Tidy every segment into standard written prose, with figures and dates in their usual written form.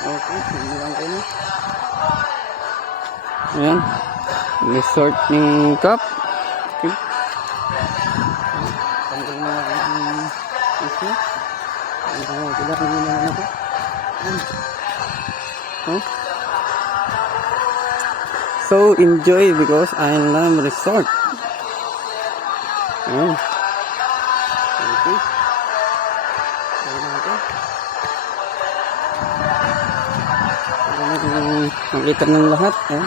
Okay, simulan ko na. Ayan. Resort ni Cup. Okay. Tanggal na ang isla. Kailangan nyo naman ako. Huh? So enjoy because I love resort. Ayan. Okay. Ayan natin. Makita ng lahat. Ayan.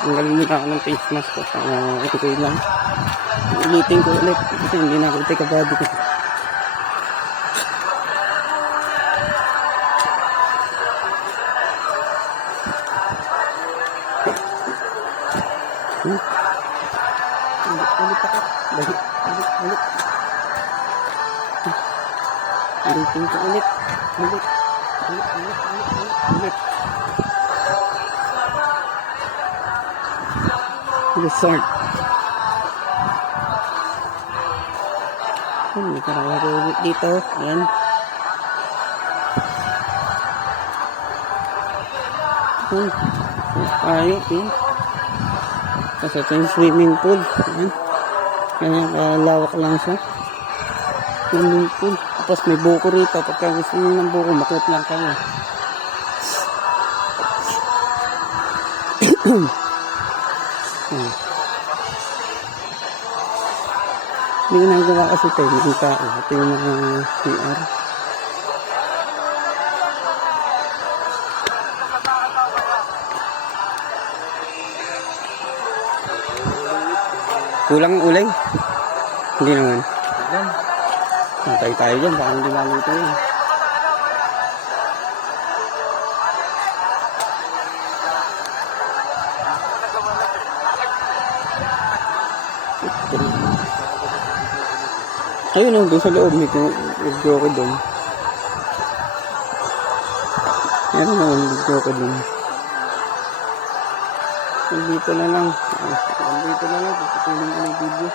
Tanggalin nila ako ng face mask ko. Ito lang. Ulitin ko ulit. Kasi hindi na ako tika-body ko. Ulit ako. Ulit. Ulitin ko ulit. Ulit. Resort. May karawag dito. Ayan. Ayok yun. Kasi ito yung swimming pool. Ayan. Kaya lawak lang siya. Swimming pool. Tapos may buko rito. Pagka gusto nyo ng buko, makot lang kayo. Hindi ko nagawa kasi ito. May tao. Ito yung mga PR. Kulang ang ulay? Hindi naman. Matay tayo dyan. Baka hindi malito yun. Ayun o, doon sa loob. May video ko doon. Meron naman video ko doon. Dito na lang. Dito na lang. Pagpatuloy ko ng video.